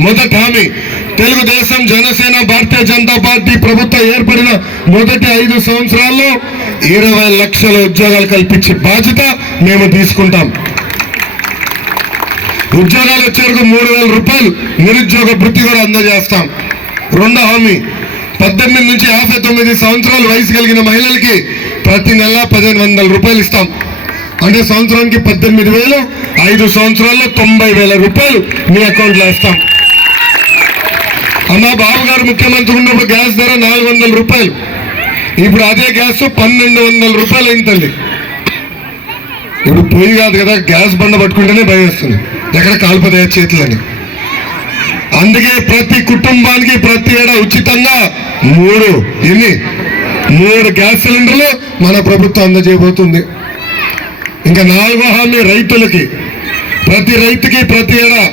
మొదటి హామీ. తెలుగుదేశం జనసేన భారతీయ జనతా పార్టీ ప్రభుత్వం ఏర్పడిన మొదటి ఐదు సంవత్సరాల్లో ఇరవై లక్షల ఉద్యోగాలు కల్పించే బాధ్యత మేము తీసుకుంటాం. ఉద్యోగాలు వచ్చేందుకు మూడు వేల రూపాయలు నిరుద్యోగ వృత్తి కూడా అందజేస్తాం. రెండో హామీ. పద్దెనిమిది నుంచి యాభై తొమ్మిది సంవత్సరాల వయసు కలిగిన మహిళలకి ప్రతి నెల పదిహేను వందల రూపాయలు ఇస్తాం. అంటే సంవత్సరానికి పద్దెనిమిది వేలు ఐదు సంవత్సరాల్లో తొంభై వేల రూపాయలు మీ అకౌంట్లో వేస్తాం. అమ్మ బాబు గారు ముఖ్యమంత్రి ఉన్నప్పుడు గ్యాస్ ధర నాలుగు వందల రూపాయలు. ఇప్పుడు అదే గ్యాస్ పన్నెండు వందల రూపాయలు అయింది తల్లి. ఇప్పుడు పొయ్యి కాదు కదా గ్యాస్ బండ పట్టుకుంటేనే భయం వేస్తుంది. ఎక్కడ కాల్పదయ చేతులని. అందుకే ప్రతి కుటుంబానికి ప్రతి ఏడా ఉచితంగా మూడు ఎన్ని? మూడు గ్యాస్ సిలిండర్లు మన ప్రభుత్వం అందజేయబోతుంది. ఇంకా నాలుగో హామీ రైతులకి. ప్రతి రైతుకి ప్రతి ఏడా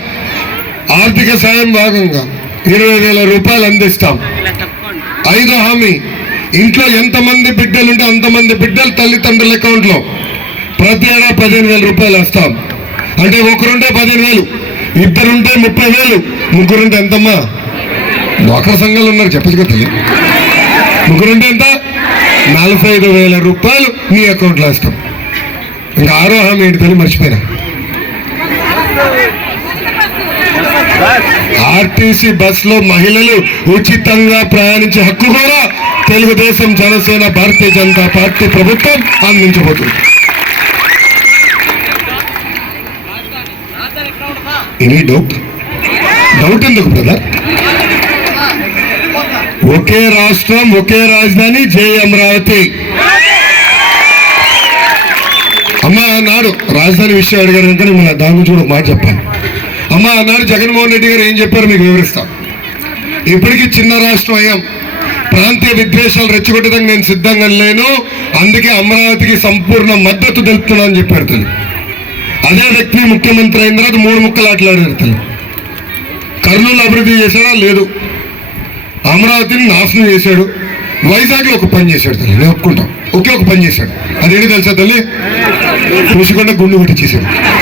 ఆర్థిక సాయం భాగంగా. ఇరవై వేల రూపాయలు అందిస్తాం. ఐదో హామీ. ఇంట్లో ఎంతమంది బిడ్డలు ఉంటే అంతమంది బిడ్డలు తల్లిదండ్రుల అకౌంట్లో ప్రతి ఏడా పదిహేను వేల రూపాయలు వేస్తాం. అంటే ఒకరుంటే పదిహేను వేలు ఇద్దరుంటే ముప్పై వేలు ముగ్గురుంటే ఎంతమ్మా? డ్వాక్రా సంఘాలు ఉన్నారు చెప్పచ్చు కదా ముగ్గురుంటే ఎంత? నలభై వేల రూపాయలు మీ అకౌంట్లో వేస్తాం. ఇంకా ఆరో హామీ ఏంటి తెలియ మర్చిపోయినా. ఆర్టీసీ బస్లో మహిళలు ఉచితంగా ప్రయాణించే హక్కు కూడా తెలుగుదేశం జనసేన భారతీయ జనతా పార్టీ ప్రభుత్వం అందించబోతుంది. ఎనీ డౌట్ డౌట్ ఎందుకు బ్రదర్ ఒకే రాష్ట్రం ఒకే రాజధాని జై అమరావతి. అమ్మ నాడు రాజధాని విషయం అడిగారు కనుక నేను దాని గురించి కూడా మాట చెప్పాను అమ్మ అన్నాడు జగన్మోహన్ రెడ్డి గారు ఏం చెప్పారు మీకు వివరిస్తాం. ఇప్పటికీ చిన్న రాష్ట్రం అయ్యాం. ప్రాంతీయ విద్వేషాలు రెచ్చగొట్టడానికి నేను సిద్ధంగా లేను. అందుకే అమరావతికి సంపూర్ణ మద్దతు తెలుపుతున్నా అని చెప్పారు తల్లి అదే వ్యక్తి ముఖ్యమంత్రి అయిన తర్వాత మూడు ముక్కలు ఆటలాడారు తల్లి కర్నూలు అభివృద్ధి చేశాడా? లేదు. అమరావతిని నాశనం చేశాడు. వైజాగ్లో ఒక పని చేశాడు తల్లి నేను ఒప్పుకుంటాం. ఒకే ఒక పని చేశాడు. అదేంటి తెలుసా తల్లి? చూసికుండా గుండు కొట్టించేశాడు.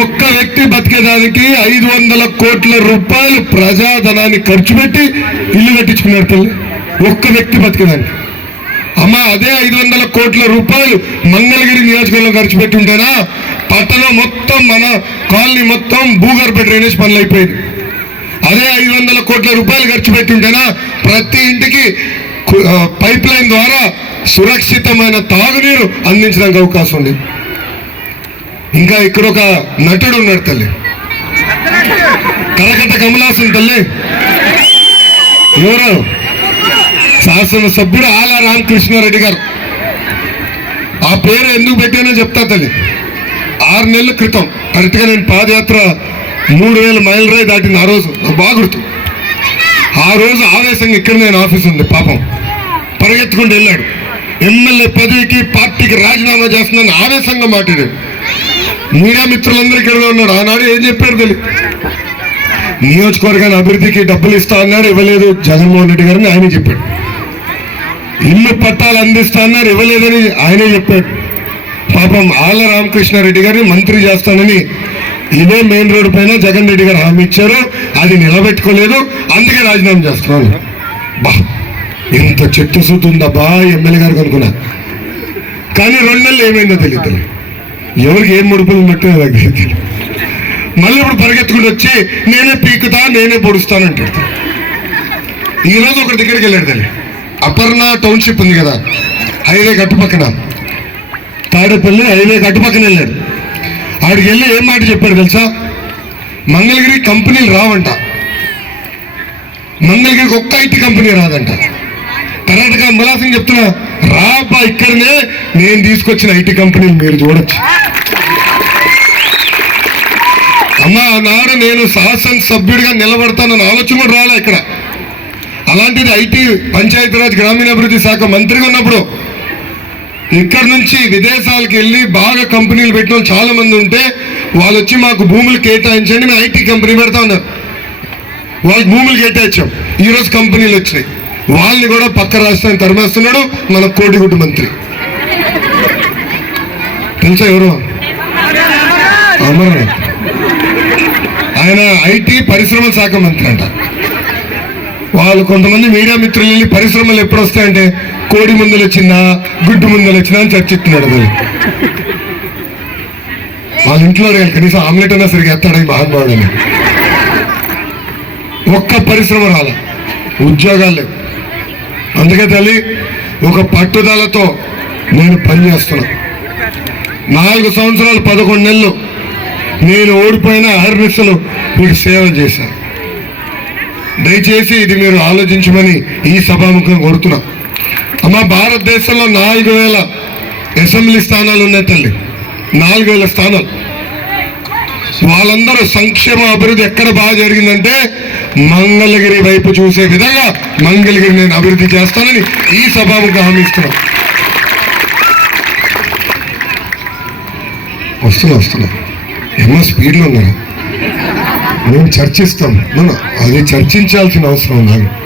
ఒక్క వ్యక్తి బతికేదానికి ఐదు వందల కోట్ల రూపాయలు ప్రజాధనాన్ని ఖర్చు పెట్టి ఇల్లు కట్టించుకున్నారు తల్లి. ఒక్క వ్యక్తి బతికేదానికి. అమ్మా అదే ఐదు వందల కోట్ల రూపాయలు మంగళగిరి నియోజకవర్గంలో ఖర్చు పెట్టి ఉంటేనా? పట్టణం మొత్తం మన కాలనీ మొత్తం భూగర్భ డ్రైనేజ్ పనులు అయిపోయింది. అదే ఐదు వందల కోట్ల రూపాయలు ఖర్చు పెట్టి ఉంటేనా? ప్రతి ఇంటికి పైప్ లైన్ ద్వారా సురక్షితమైన తాగునీరు అందించడానికి అవకాశం ఉంది. ఇంకా ఇక్కడ ఒక నటుడు ఉన్నాడు తల్లి. కలకట్ట కమలాసన్ తల్లి. ఎవరు? శాసనసభ్యుడు ఆల రామకృష్ణారెడ్డి గారు. ఆ పేరు ఎందుకు పెట్టానో చెప్తా తల్లి. ఆరు నెలల క్రితం కరెక్ట్గా నేను పాదయాత్ర మూడు వేల మైల్ రాయి దాటిన ఆ రోజు. నాకు ఆ రోజు ఆవేశంగా ఇక్కడ నేను ఆఫీస్ ఉంది పాపం. పరిగెత్తుకుంటూ వెళ్ళాడు. ఎమ్మెల్యే పదవికి పార్టీకి రాజీనామా చేస్తున్నాను ఆవేశంగా మాట్లాడాడు. మీడియా మిత్రులందరూ ఇక్కడ ఉన్నాడు ఆనాడు ఏం చెప్పాడు తెలియదు నియోజకవర్గాన్ని అభివృద్ధికి డబ్బులు ఇస్తా అన్నాడు ఇవ్వలేదు. జగన్మోహన్ రెడ్డి గారిని ఆయనే చెప్పాడు. ఇల్లు పట్టాలు అందిస్తా అన్నారు ఇవ్వలేదని ఆయనే చెప్పాడు. పాపం ఆళ్ళ రామకృష్ణారెడ్డి గారిని మంత్రి చేస్తానని ఇదే మెయిన్ రోడ్ పైన జగన్ రెడ్డి గారు హామీ ఇచ్చారు. అది నిలబెట్టుకోలేదు. అందుకే రాజీనామా చేస్తున్నాను బా ఇంత చెట్టు సూతుందా బా ఎమ్మెల్యే గారికి అనుకున్నా కానీ రెండు నెలలు ఏమైందో తెలియదు ఎవరికి ఏం ముడుపులు ఉన్నట్టు నాకు మళ్ళీ ఇప్పుడు పరిగెత్తుకుంటూ వచ్చి నేనే పీకుతా నేనే పొడుస్తానంటాడు. ఈరోజు ఈ రోజు ఒకటి దగ్గరికి వెళ్ళాడు తల్లి. అపర్ణ టౌన్షిప్ ఉంది కదా హైవే గట్టు పక్కన. తాడేపల్లి హైవే గట్టు పక్కన వెళ్ళాడు. ఆడికి వెళ్ళి ఏం మాట చెప్పాడు తెలుసా? మంగళగిరి కంపెనీలు రావంట. మంగళగిరికి ఒక్క ఐటీ కంపెనీ రాదంట. కర్ణాటక మలాసింగ్ చెప్తున్నా రాబా ఇక్కడనే నేను తీసుకొచ్చిన ఐటీ కంపెనీలు మీరు చూడొచ్చు. అమ్మా ఆనాడు నేను శాసన సభ్యుడిగా నిలబడతానన్న ఆలోచన కూడా రాలే ఇక్కడ. అలాంటిది ఐటీ పంచాయతీరాజ్ గ్రామీణాభివృద్ధి శాఖ మంత్రిగా ఉన్నప్పుడు ఇక్కడ నుంచి విదేశాలకు వెళ్ళి బాగా కంపెనీలు పెట్టిన చాలా మంది ఉంటే వాళ్ళు వచ్చి మాకు భూములు కేటాయించండి మేము ఐటీ కంపెనీ పెడతా ఉన్నారు వాళ్ళకి భూములు కేటాయించాం. ఈరోజు కంపెనీలు వచ్చినాయి. వాళ్ళని కూడా పక్క రాష్ట్రాన్ని తరిమేస్తున్నాడు మన కోడిగుడ్డు మంత్రి. తెలుసా ఎవరు? అమరనాథ్ ఆయన ఐటీ పరిశ్రమల శాఖ మంత్రి అంట. వాళ్ళు కొంతమంది మీడియా మిత్రులు వెళ్ళి పరిశ్రమలు ఎప్పుడు వస్తాయంటే కోడి ముందలు వచ్చిందా గుడ్డు ముందలు వచ్చిందా అని చర్చిస్తున్నాడు అది. వాళ్ళ ఇంట్లో కనీసం ఆమ్లెట్ అయినా సరిగ్గా ఎత్తాడు ఈ మహానుభావుడని ఒక్క పరిశ్రమ రాల. ఉద్యోగాలు లేవు. అందుకే తల్లి ఒక పట్టుదలతో నేను పనిచేస్తున్నా. నాలుగు సంవత్సరాలు పదకొండు నెలలు నేను ఓడిపోయిన అహర్నిశలు మీకు సేవ చేశాను. దయచేసి ఇది మీరు ఆలోచించమని ఈ సభాముఖం కోరుతున్నా. అమ్మ భారతదేశంలో నాలుగు వేల అసెంబ్లీ స్థానాలు ఉన్నాయి తల్లి. నాలుగు వేల స్థానాలు. వాళ్ళందరూ సంక్షేమ అభివృద్ధి ఎక్కడ బాగా జరిగిందంటే మంగళగిరి వైపు చూసే విధంగా మంగళగిరి నేను అభివృద్ధి చేస్తానని ఈ సభాముఖం హామీ ఇస్తున్నాను వస్తున్నా వస్తున్నా. ఏమో స్పీడ్లో ఉన్నాను మేము చర్చిస్తాం. అది చర్చించాల్సిన అవసరం నాకు